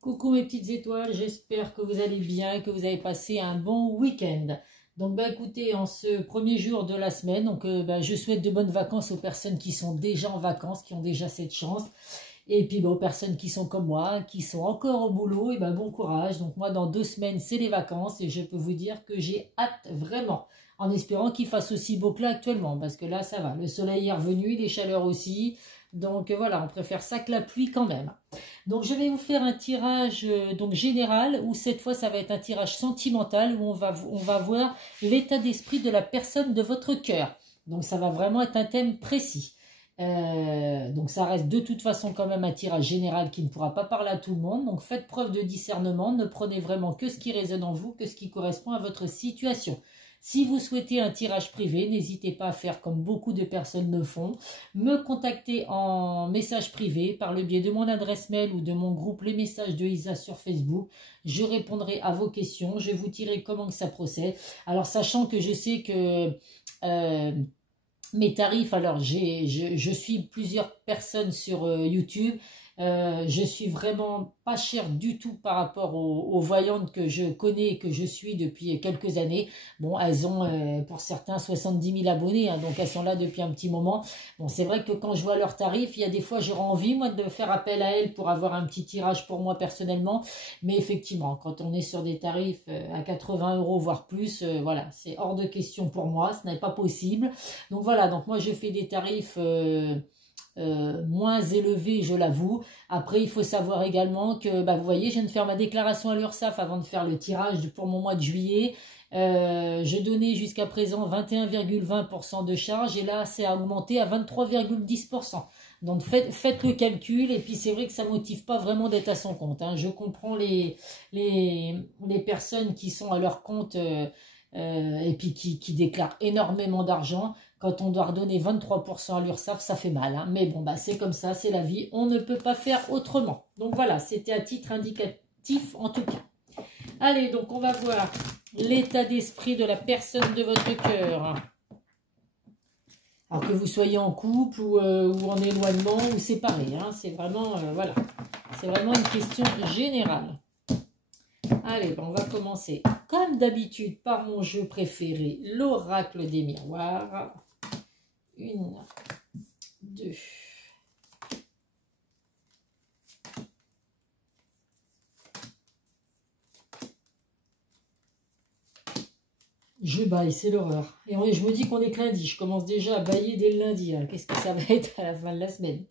Coucou mes petites étoiles, j'espère que vous allez bien et que vous avez passé un bon week-end. Donc bah écoutez, en ce premier jour de la semaine, je souhaite de bonnes vacances aux personnes qui sont déjà en vacances, qui ont déjà cette chance. Et puis aux personnes qui sont comme moi, qui sont encore au boulot, et bon courage. Donc moi dans 2 semaines c'est les vacances et je peux vous dire que j'ai hâte vraiment. En espérant qu'il fasse aussi beau que là actuellement, parce que là ça va. Le soleil est revenu, les chaleurs aussi. Donc voilà, on préfère ça que la pluie quand même. Donc je vais vous faire un tirage donc général, où cette fois ça va être un tirage sentimental, où on va voir l'état d'esprit de la personne de votre cœur. Donc ça va vraiment être un thème précis. Donc ça reste de toute façon quand même un tirage général qui ne pourra pas parler à tout le monde. Donc faites preuve de discernement, ne prenez vraiment que ce qui résonne en vous, que ce qui correspond à votre situation. Si vous souhaitez un tirage privé, n'hésitez pas à faire comme beaucoup de personnes le font, me contacter en message privé par le biais de mon adresse mail ou de mon groupe Les Messages de Isa sur Facebook. Je répondrai à vos questions, je vous dirai comment que ça procède. Alors sachant que je sais que mes tarifs, alors je suis plusieurs personnes sur YouTube. Je suis vraiment pas chère du tout par rapport aux voyantes que je connais et que je suis depuis quelques années. Bon, elles ont pour certains 70 000 abonnés, hein, donc elles sont là depuis un petit moment. Bon, c'est vrai que quand je vois leurs tarifs, il y a des fois j'aurais envie moi de faire appel à elles pour avoir un petit tirage pour moi personnellement. Mais effectivement, quand on est sur des tarifs à 80 € voire plus, voilà, c'est hors de question pour moi, ce n'est pas possible. Donc voilà, donc moi je fais des tarifs moins élevés, je l'avoue. Après, il faut savoir également que, vous voyez, je viens de faire ma déclaration à l'URSSAF avant de faire le tirage pour mon mois de juillet. Je donnais jusqu'à présent 21,20% de charge et là, c'est augmenté à 23,10%. Donc, faites le calcul et puis c'est vrai que ça ne motive pas vraiment d'être à son compte, hein. Je comprends les personnes qui sont à leur compte et puis qui déclarent énormément d'argent. Quand on doit redonner 23% à l'URSSAF, ça fait mal, hein. Mais bon, c'est comme ça, c'est la vie. On ne peut pas faire autrement. Donc voilà, c'était à titre indicatif en tout cas. Allez, donc on va voir l'état d'esprit de la personne de votre cœur. Alors que vous soyez en couple ou en éloignement ou séparés, hein. C'est vraiment, voilà. C'est vraiment une question générale. Allez, on va commencer comme d'habitude par mon jeu préféré, l'oracle des miroirs. 1, 2. Je baille, c'est l'horreur. Et je me dis qu'on est que lundi. Je commence déjà à bailler dès le lundi. Qu'est-ce que ça va être à la fin de la semaine?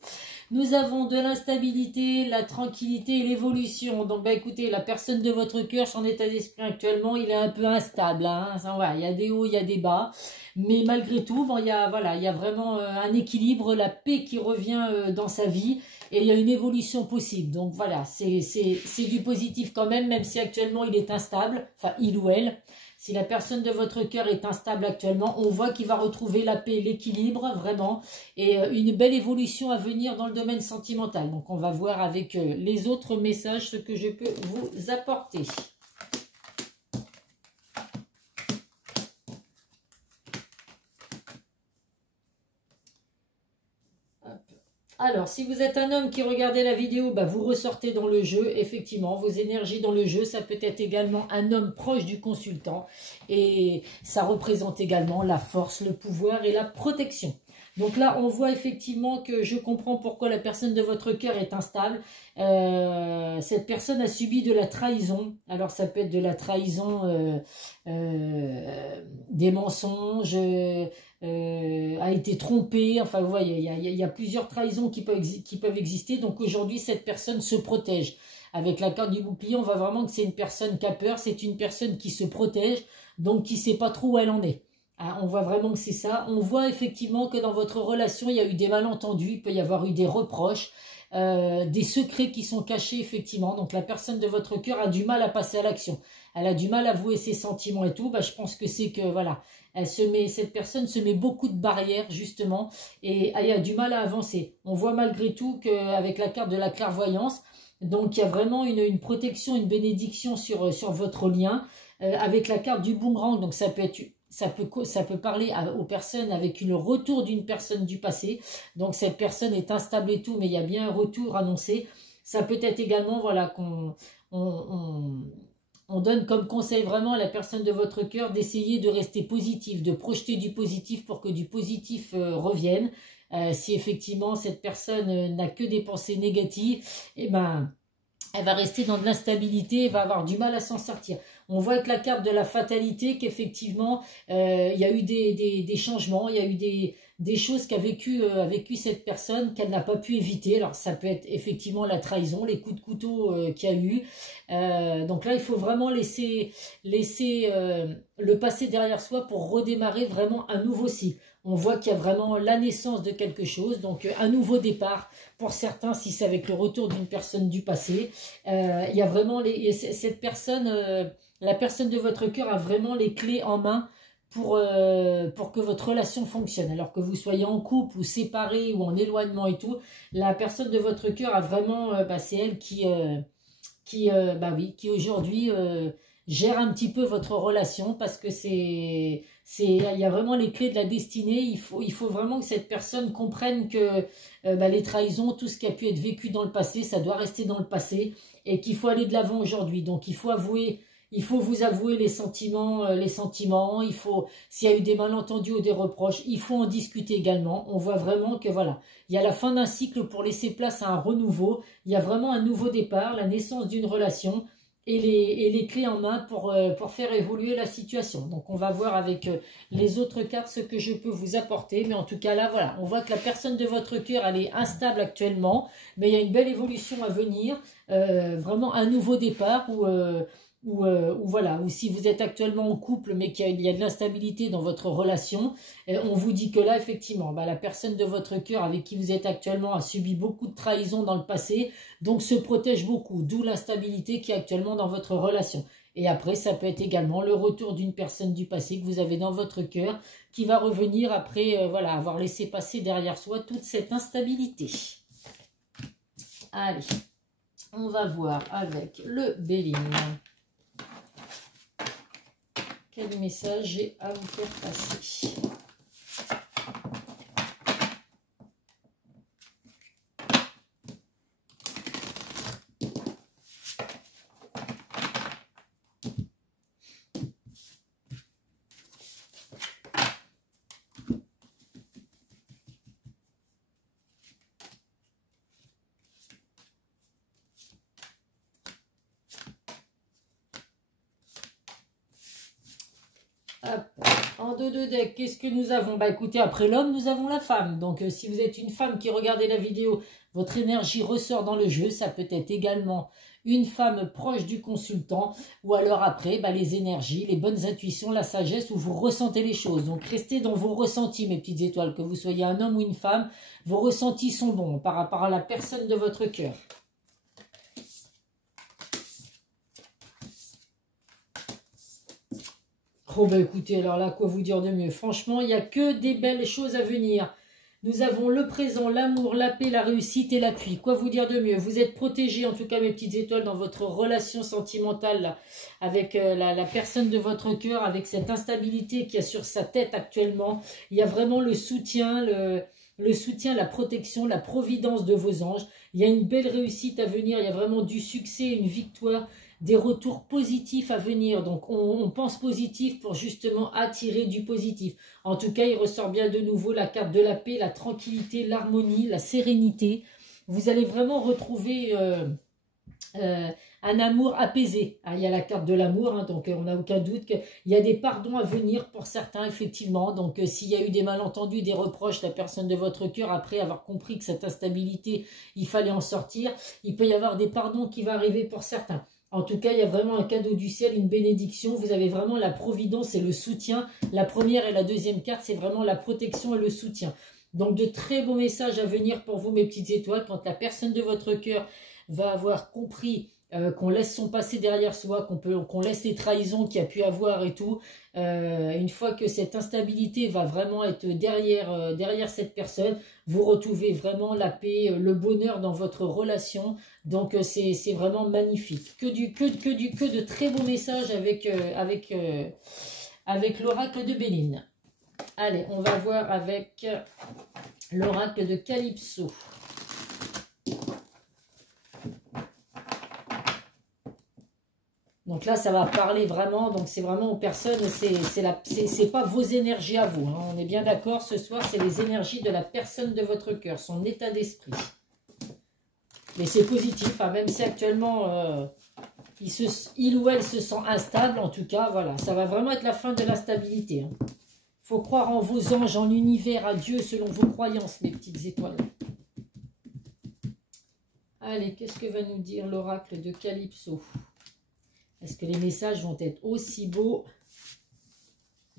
Nous avons de l'instabilité, la tranquillité et l'évolution. Donc, écoutez, la personne de votre cœur, son état d'esprit actuellement, il est un peu instable, hein. Ça, voilà, il y a des hauts, il y a des bas. Mais malgré tout, il y a vraiment un équilibre, la paix qui revient dans sa vie. Et il y a une évolution possible. Donc, voilà, c'est du positif quand même si actuellement il est instable. Enfin, il ou elle. Si la personne de votre cœur est instable actuellement, on voit qu'il va retrouver la paix, l'équilibre, vraiment, et une belle évolution à venir dans le domaine sentimental. Donc, on va voir avec les autres messages ce que je peux vous apporter. Alors, si vous êtes un homme qui regardait la vidéo, vous ressortez dans le jeu. Effectivement, vos énergies dans le jeu, ça peut être également un homme proche du consultant. Et ça représente également la force, le pouvoir et la protection. Donc là, on voit effectivement que je comprends pourquoi la personne de votre cœur est instable. Cette personne a subi de la trahison. Alors, ça peut être de la trahison, des mensonges, a été trompée. Enfin, vous voyez, il y a plusieurs trahisons qui peuvent exister. Donc aujourd'hui, cette personne se protège. Avec la carte du bouclier, on voit vraiment que c'est une personne qui a peur. C'est une personne qui se protège, donc qui ne sait pas trop où elle en est. Hein, on voit vraiment que c'est ça. On voit effectivement que dans votre relation, il y a eu des malentendus. Il peut y avoir eu des reproches. Des secrets qui sont cachés effectivement. Donc la personne de votre cœur a du mal à passer à l'action. Elle a du mal à avouer ses sentiments et tout. Je pense que c'est que voilà, cette personne se met beaucoup de barrières justement et elle a du mal à avancer. On voit malgré tout qu'avec la carte de la clairvoyance, donc il y a vraiment une protection, une bénédiction sur votre lien. Avec la carte du boomerang, donc ça peut parler aux personnes avec le retour d'une personne du passé. Donc cette personne est instable et tout, mais il y a bien un retour annoncé. Ça peut être également, voilà, on donne comme conseil vraiment à la personne de votre cœur d'essayer de rester positif, de projeter du positif pour que du positif revienne. Si effectivement cette personne n'a que des pensées négatives, eh ben, elle va rester dans de l'instabilité, elle va avoir du mal à s'en sortir. On voit avec la carte de la fatalité qu'effectivement, il y a eu des changements, il y a eu des choses a vécu cette personne qu'elle n'a pas pu éviter. Alors ça peut être effectivement la trahison, les coups de couteau qu'il y a eu. Donc là, il faut vraiment laisser le passé derrière soi pour redémarrer vraiment un nouveau cycle. On voit qu'il y a vraiment la naissance de quelque chose, donc un nouveau départ. Pour certains, si c'est avec le retour d'une personne du passé, il y a vraiment cette personne, la personne de votre cœur a vraiment les clés en main pour que votre relation fonctionne. Alors que vous soyez en couple ou séparés ou en éloignement et tout, la personne de votre cœur a vraiment, c'est elle qui aujourd'hui gère un petit peu votre relation parce que il y a vraiment les clés de la destinée. Il faut vraiment que cette personne comprenne que les trahisons, tout ce qui a pu être vécu dans le passé, ça doit rester dans le passé et qu'il faut aller de l'avant aujourd'hui. Donc il faut vous avouer les sentiments, s'il y a eu des malentendus ou des reproches, il faut en discuter également. On voit vraiment que voilà, il y a la fin d'un cycle pour laisser place à un renouveau. Il y a vraiment un nouveau départ, la naissance d'une relation et les clés en main pour faire évoluer la situation. Donc on va voir avec les autres cartes ce que je peux vous apporter. Mais en tout cas là, voilà, on voit que la personne de votre cœur, elle est instable actuellement, mais il y a une belle évolution à venir, vraiment un nouveau départ ou voilà, ou si vous êtes actuellement en couple mais qu'il y a de l'instabilité dans votre relation, on vous dit que là effectivement la personne de votre cœur avec qui vous êtes actuellement a subi beaucoup de trahison dans le passé, donc se protège beaucoup, d'où l'instabilité qui est actuellement dans votre relation. Et après ça peut être également le retour d'une personne du passé que vous avez dans votre cœur qui va revenir après voilà, avoir laissé passer derrière soi toute cette instabilité. Allez, on va voir avec le Béline. Quel message j'ai à vous faire passer? En deux decks, qu'est-ce que nous avons? Écoutez, après l'homme, nous avons la femme. Donc, si vous êtes une femme qui regardez la vidéo, votre énergie ressort dans le jeu. Ça peut être également une femme proche du consultant. Ou alors après, les énergies, les bonnes intuitions, la sagesse, où vous ressentez les choses. Donc, restez dans vos ressentis, mes petites étoiles. Que vous soyez un homme ou une femme, vos ressentis sont bons par rapport à la personne de votre cœur. Oh écoutez, alors là, quoi vous dire de mieux? Franchement, il n'y a que des belles choses à venir. Nous avons le présent, l'amour, la paix, la réussite et l'appui. Quoi vous dire de mieux? Vous êtes protégés, en tout cas mes petites étoiles, dans votre relation sentimentale là, avec la personne de votre cœur, avec cette instabilité qu'il y a sur sa tête actuellement. Il y a vraiment le soutien, le soutien, la protection, la providence de vos anges. Il y a une belle réussite à venir, il y a vraiment du succès, une victoire, des retours positifs à venir. Donc on pense positif pour justement attirer du positif. En tout cas, il ressort bien de nouveau la carte de la paix, la tranquillité, l'harmonie, la sérénité. Vous allez vraiment retrouver un amour apaisé. Il y a la carte de l'amour, donc on n'a aucun doute qu'il y a des pardons à venir pour certains, effectivement. Donc s'il y a eu des malentendus, des reproches, la personne de votre cœur, après avoir compris que cette instabilité, il fallait en sortir, il peut y avoir des pardons qui vont arriver pour certains. En tout cas, il y a vraiment un cadeau du ciel, une bénédiction. Vous avez vraiment la providence et le soutien. La première et la deuxième carte, c'est vraiment la protection et le soutien. Donc, de très beaux messages à venir pour vous, mes petites étoiles. Quand la personne de votre cœur va avoir compris qu'on laisse son passé derrière soi, qu'on laisse les trahisons qu'il y a pu avoir et tout. Une fois que cette instabilité va vraiment être derrière cette personne, vous retrouvez vraiment la paix, le bonheur dans votre relation. Donc c'est vraiment magnifique. Que de très beaux messages avec l'oracle de Béline. Allez, on va voir avec l'oracle de Calypso. Donc là, ça va parler vraiment, donc c'est vraiment aux personnes, c'est pas vos énergies à vous. Hein. On est bien d'accord, ce soir, c'est les énergies de la personne de votre cœur, son état d'esprit. Mais c'est positif, hein, même si actuellement, il ou elle se sent instable, en tout cas, voilà, ça va vraiment être la fin de l'instabilité. Hein. Faut croire en vos anges, en l'univers, à Dieu, selon vos croyances, mes petites étoiles. Allez, qu'est-ce que va nous dire l'oracle de Calypso? Est-ce que les messages vont être aussi beaux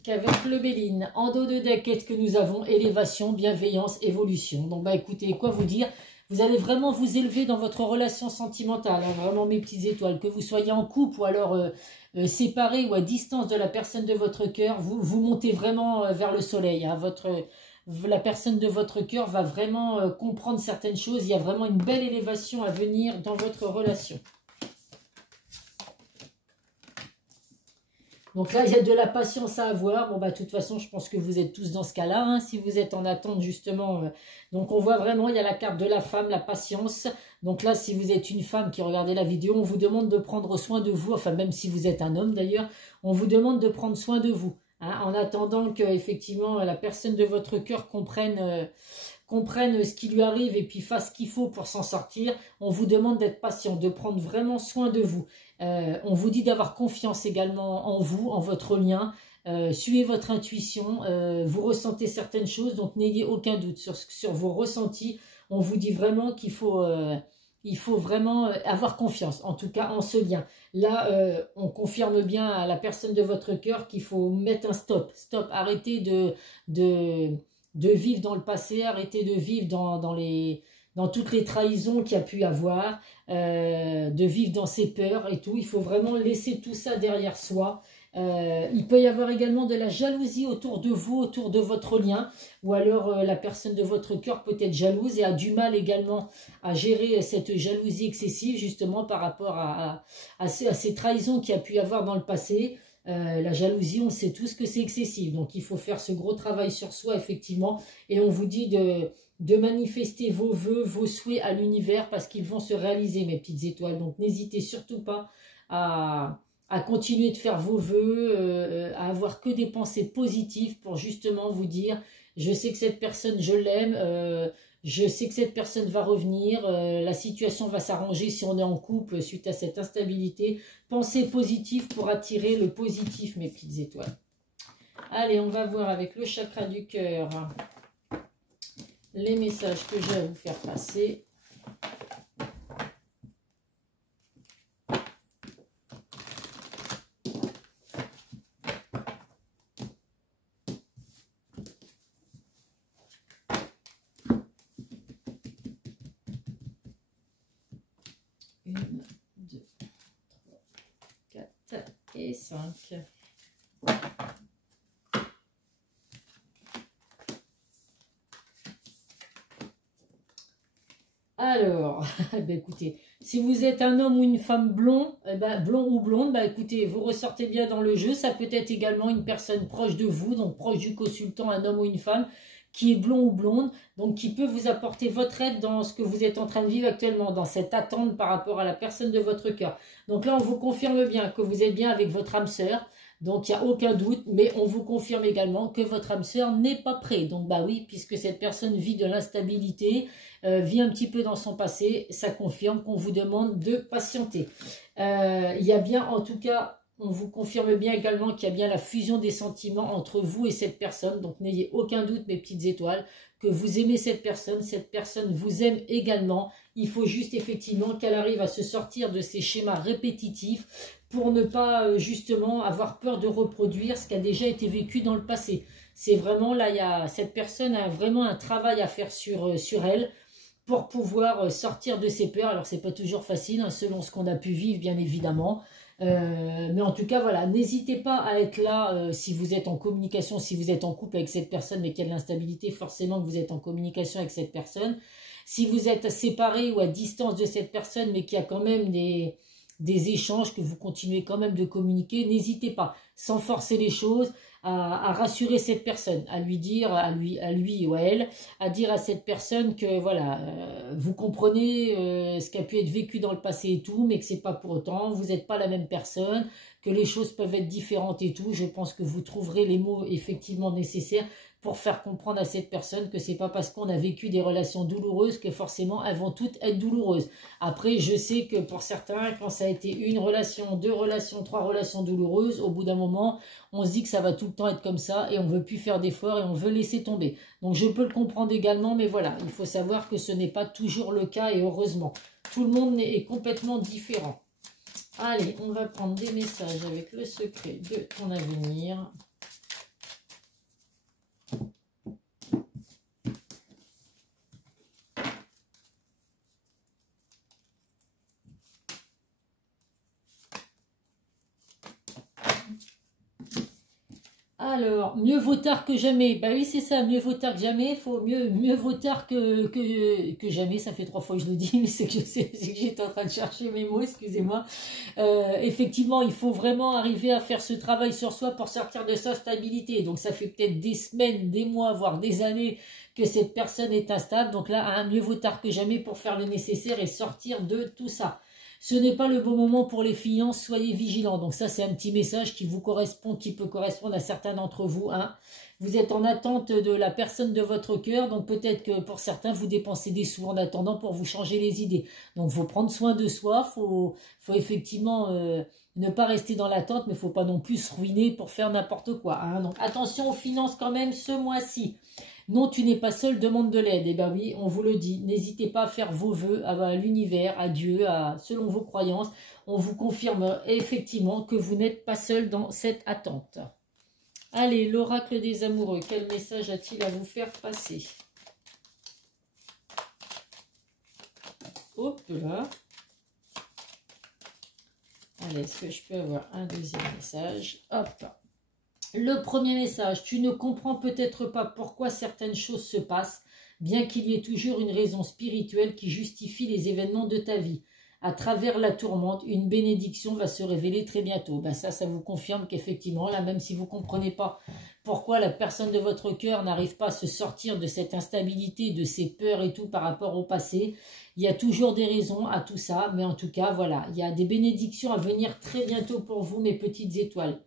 qu'avec le Béline? En dos de deck, qu'est-ce que nous avons? Élévation, bienveillance, évolution. Donc, bah écoutez, quoi vous dire? Vous allez vraiment vous élever dans votre relation sentimentale. Hein, vraiment, mes petites étoiles. Que vous soyez en couple ou alors séparés ou à distance de la personne de votre cœur, vous montez vraiment vers le soleil. Hein, la personne de votre cœur va vraiment comprendre certaines choses. Il y a vraiment une belle élévation à venir dans votre relation. Donc là, il y a de la patience à avoir. Bon, bah, de toute façon, je pense que vous êtes tous dans ce cas-là. Hein, si vous êtes en attente, justement. Donc, on voit vraiment, il y a la carte de la femme, la patience. Donc là, si vous êtes une femme qui regardez la vidéo, on vous demande de prendre soin de vous. Enfin, même si vous êtes un homme, d'ailleurs, on vous demande de prendre soin de vous. Hein, en attendant que, effectivement, la personne de votre cœur comprenne ce qui lui arrive et puis fasse ce qu'il faut pour s'en sortir. On vous demande d'être patient, de prendre vraiment soin de vous. On vous dit d'avoir confiance également en vous, en votre lien. Suivez votre intuition. Vous ressentez certaines choses, donc n'ayez aucun doute sur vos ressentis. On vous dit vraiment qu'il faut vraiment avoir confiance, en tout cas en ce lien. Là, on confirme bien à la personne de votre cœur qu'il faut mettre un stop. Stop, arrêtez de vivre dans le passé, arrêtez de vivre dans toutes les trahisons qu'il y a pu avoir, de vivre dans ses peurs et tout. Il faut vraiment laisser tout ça derrière soi. Il peut y avoir également de la jalousie autour de vous, autour de votre lien, ou alors la personne de votre cœur peut être jalouse et a du mal également à gérer cette jalousie excessive, justement par rapport à ces trahisons qu'il y a pu y avoir dans le passé. La jalousie, on sait tous que c'est excessif, donc il faut faire ce gros travail sur soi, effectivement, et on vous dit de manifester vos vœux, vos souhaits à l'univers, parce qu'ils vont se réaliser, mes petites étoiles. Donc n'hésitez surtout pas à continuer de faire vos vœux, à avoir que des pensées positives pour justement vous dire, je sais que cette personne, je l'aime, je sais que cette personne va revenir, la situation va s'arranger si on est en couple suite à cette instabilité. Pensez positif pour attirer le positif, mes petites étoiles. Allez, on va voir avec le chakra du cœur les messages que j'ai à vous faire passer. Une, 2, 3, 4 et 5. Alors, ben écoutez, si vous êtes un homme ou une femme blond, blond ou blonde, écoutez, vous ressortez bien dans le jeu. Ça peut être également une personne proche de vous, donc proche du consultant, un homme ou une femme, qui est blond ou blonde, donc qui peut vous apporter votre aide dans ce que vous êtes en train de vivre actuellement, dans cette attente par rapport à la personne de votre cœur. Donc là, on vous confirme bien que vous êtes bien avec votre âme sœur, donc il n'y a aucun doute, mais on vous confirme également que votre âme sœur n'est pas prête. Donc bah oui, puisque cette personne vit de l'instabilité, vit un petit peu dans son passé, ça confirme qu'on vous demande de patienter. Il y a bien, en tout cas, on vous confirme bien également qu'il y a bien la fusion des sentiments entre vous et cette personne. Donc n'ayez aucun doute, mes petites étoiles, que vous aimez cette personne vous aime également. Il faut juste effectivement qu'elle arrive à se sortir de ces schémas répétitifs pour ne pas justement avoir peur de reproduire ce qui a déjà été vécu dans le passé. C'est vraiment là, cette personne a vraiment un travail à faire sur elle pour pouvoir sortir de ses peurs. Alors c'est pas toujours facile, hein, selon ce qu'on a pu vivre bien évidemment. Mais en tout cas, voilà, n'hésitez pas à être là si vous êtes en communication, si vous êtes en couple avec cette personne, mais qu'il y a de l'instabilité, forcément que vous êtes en communication avec cette personne. Si vous êtes séparé ou à distance de cette personne, mais qu'il y a quand même des échanges, que vous continuez quand même de communiquer, n'hésitez pas, sans forcer les choses, à rassurer cette personne, à lui dire, à lui ou à elle, à dire à cette personne que voilà, vous comprenez ce qui a pu être vécu dans le passé et tout, mais que c'est pas pour autant, vous n'êtes pas la même personne, que les choses peuvent être différentes et tout. Je pense que vous trouverez les mots effectivement nécessaires pour faire comprendre à cette personne que c'est pas parce qu'on a vécu des relations douloureuses que forcément elles vont toutes être douloureuses. Après, je sais que pour certains, quand ça a été une relation, deux relations, trois relations douloureuses, au bout d'un moment, on se dit que ça va tout le temps être comme ça et on veut plus faire d'efforts et on veut laisser tomber. Donc je peux le comprendre également, mais voilà, il faut savoir que ce n'est pas toujours le cas et heureusement. Tout le monde est complètement différent. Allez, on va prendre des messages avec le secret de ton avenir. Alors, mieux vaut tard que jamais. Bah oui, c'est ça, mieux vaut tard que jamais. Faut mieux vaut tard que jamais. Ça fait 3 fois que je le dis, mais c'est que c'est que j'étais en train de chercher mes mots, excusez-moi. Effectivement, il faut vraiment arriver à faire ce travail sur soi pour sortir de sa stabilité. Donc, ça fait peut-être des semaines, des mois, voire des années que cette personne est instable. Donc là, hein, mieux vaut tard que jamais pour faire le nécessaire et sortir de tout ça. Ce n'est pas le bon moment pour les fiances, soyez vigilants. Donc ça, c'est un petit message qui vous correspond, qui peut correspondre à certains d'entre vous. Hein. Vous êtes en attente de la personne de votre cœur, donc peut-être que pour certains, vous dépensez des sous en attendant pour vous changer les idées. Donc il faut prendre soin de soi, faut effectivement ne pas rester dans l'attente, mais il ne faut pas non plus se ruiner pour faire n'importe quoi. Hein. Donc attention aux finances quand même ce mois-ci. Non, tu n'es pas seul, demande de l'aide. Eh bien oui, on vous le dit. N'hésitez pas à faire vos vœux à l'univers, à Dieu, selon vos croyances. On vous confirme effectivement que vous n'êtes pas seul dans cette attente. Allez, l'oracle des amoureux, quel message a-t-il à vous faire passer? Hop là. Allez, est-ce que je peux avoir un deuxième message? Hop. Le premier message, tu ne comprends peut-être pas pourquoi certaines choses se passent, bien qu'il y ait toujours une raison spirituelle qui justifie les événements de ta vie. À travers la tourmente, une bénédiction va se révéler très bientôt. Ben ça vous confirme qu'effectivement, là, même si vous ne comprenez pas pourquoi la personne de votre cœur n'arrive pas à se sortir de cette instabilité, de ses peurs et tout par rapport au passé, il y a toujours des raisons à tout ça, mais en tout cas, voilà, il y a des bénédictions à venir très bientôt pour vous, mes petites étoiles.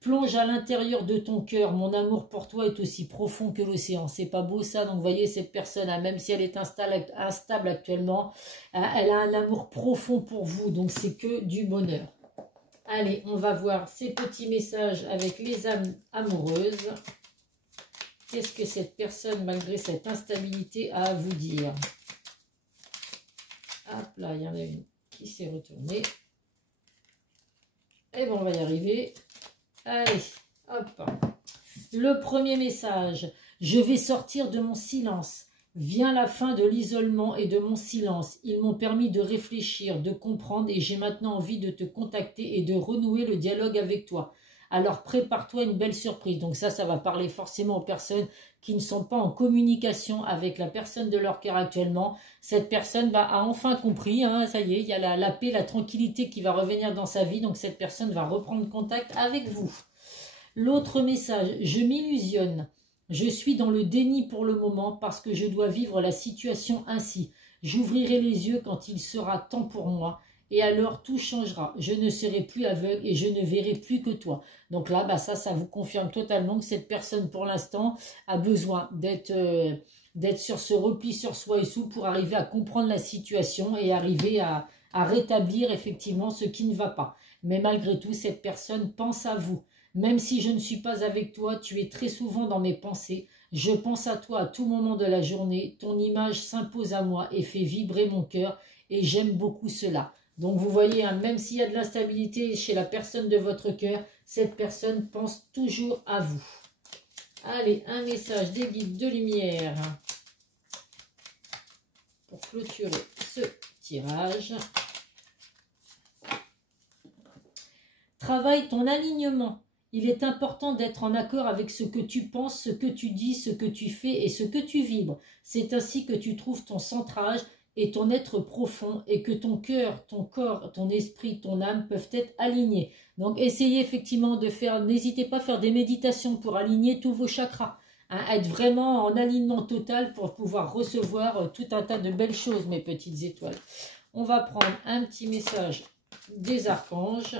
Plonge à l'intérieur de ton cœur, mon amour pour toi est aussi profond que l'océan. C'est pas beau ça? Donc vous voyez, cette personne, même si elle est instable actuellement, elle a un amour profond pour vous, donc c'est que du bonheur. Allez, on va voir ces petits messages avec les âmes amoureuses. Qu'est-ce que cette personne, malgré cette instabilité, a à vous dire? Hop là, il y en a une qui s'est retournée. Et bon, on va y arriver. Allez, hop. Le premier message. Je vais sortir de mon silence. Vient la fin de l'isolement et de mon silence. Ils m'ont permis de réfléchir, de comprendre et j'ai maintenant envie de te contacter et de renouer le dialogue avec toi. Alors prépare-toi une belle surprise. Donc ça va parler forcément aux personnes qui ne sont pas en communication avec la personne de leur cœur actuellement. Cette personne a enfin compris, hein, ça y est, il y a la paix, la tranquillité qui va revenir dans sa vie. Donc cette personne va reprendre contact avec vous. L'autre message, je m'illusionne. Je suis dans le déni pour le moment parce que je dois vivre la situation ainsi. J'ouvrirai les yeux quand il sera temps pour moi. Et alors tout changera. Je ne serai plus aveugle et je ne verrai plus que toi. Donc là, ça vous confirme totalement que cette personne, pour l'instant, a besoin d'être sur ce repli sur soi et sous pour arriver à comprendre la situation et arriver à rétablir effectivement ce qui ne va pas. Mais malgré tout, cette personne pense à vous. Même si je ne suis pas avec toi, tu es très souvent dans mes pensées. Je pense à toi à tout moment de la journée. Ton image s'impose à moi et fait vibrer mon cœur et j'aime beaucoup cela. Donc vous voyez, hein, même s'il y a de l'instabilité chez la personne de votre cœur, cette personne pense toujours à vous. Allez, un message des guides de lumière pour clôturer ce tirage. Travaille ton alignement. Il est important d'être en accord avec ce que tu penses, ce que tu dis, ce que tu fais et ce que tu vibres. C'est ainsi que tu trouves ton centrage et ton être profond et que ton cœur, ton corps, ton esprit, ton âme peuvent être alignés. Donc essayez effectivement de faire, n'hésitez pas à faire des méditations pour aligner tous vos chakras. Hein, être vraiment en alignement total pour pouvoir recevoir tout un tas de belles choses, mes petites étoiles. On va prendre un petit message des archanges.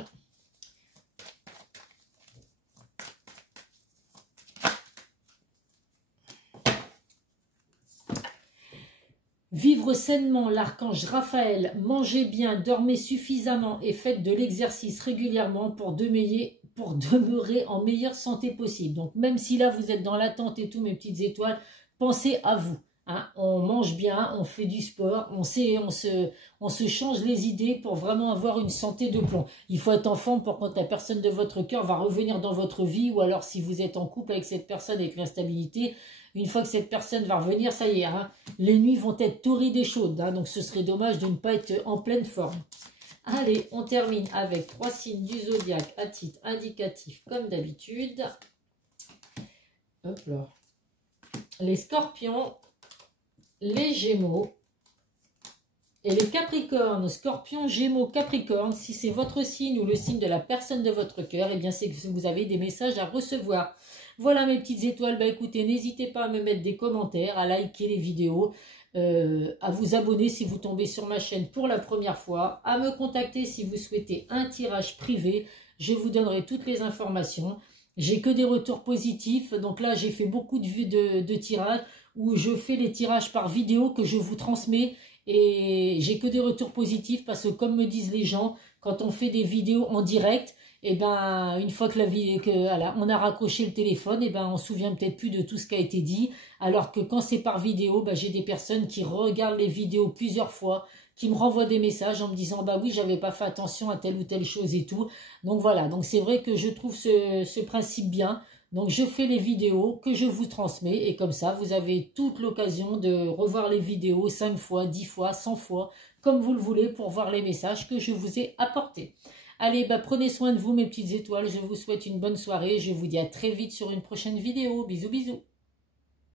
Vivre sainement, l'archange Raphaël, mangez bien, dormez suffisamment et faites de l'exercice régulièrement pour demeurer en meilleure santé possible. Donc même si là vous êtes dans l'attente et tout, mes petites étoiles, pensez à vous. Hein. On mange bien, on fait du sport, on se change les idées pour vraiment avoir une santé de plomb. Il faut être en forme pour quand la personne de votre cœur va revenir dans votre vie, ou alors si vous êtes en couple avec cette personne avec l'instabilité, une fois que cette personne va revenir, ça y est, hein, les nuits vont être torrides et chaudes, hein, donc ce serait dommage de ne pas être en pleine forme. Allez, on termine avec 3 signes du zodiaque à titre indicatif comme d'habitude. Hop là. Les scorpions, les gémeaux et les capricornes. Scorpion, gémeaux, capricorne, si c'est votre signe ou le signe de la personne de votre cœur, eh bien c'est que vous avez des messages à recevoir. Voilà mes petites étoiles, bah écoutez, n'hésitez pas à me mettre des commentaires, à liker les vidéos, à vous abonner si vous tombez sur ma chaîne pour la première fois, à me contacter si vous souhaitez un tirage privé, je vous donnerai toutes les informations. J'ai que des retours positifs, donc là j'ai fait beaucoup de tirages où je fais les tirages par vidéo que je vous transmets et j'ai que des retours positifs parce que comme me disent les gens, quand on fait des vidéos en direct, et ben une fois que voilà, on a raccroché le téléphone, et ben on se souvient peut-être plus de tout ce qui a été dit, alors que quand c'est par vidéo, ben, j'ai des personnes qui regardent les vidéos plusieurs fois, qui me renvoient des messages en me disant bah oui, j'avais pas fait attention à telle ou telle chose et tout. Donc voilà, donc c'est vrai que je trouve ce principe bien. Donc je fais les vidéos que je vous transmets et comme ça vous avez toute l'occasion de revoir les vidéos 5 fois, 10 fois, 100 fois, comme vous le voulez, pour voir les messages que je vous ai apportés. Allez, bah, prenez soin de vous mes petites étoiles, je vous souhaite une bonne soirée, je vous dis à très vite sur une prochaine vidéo. Bisous bisous.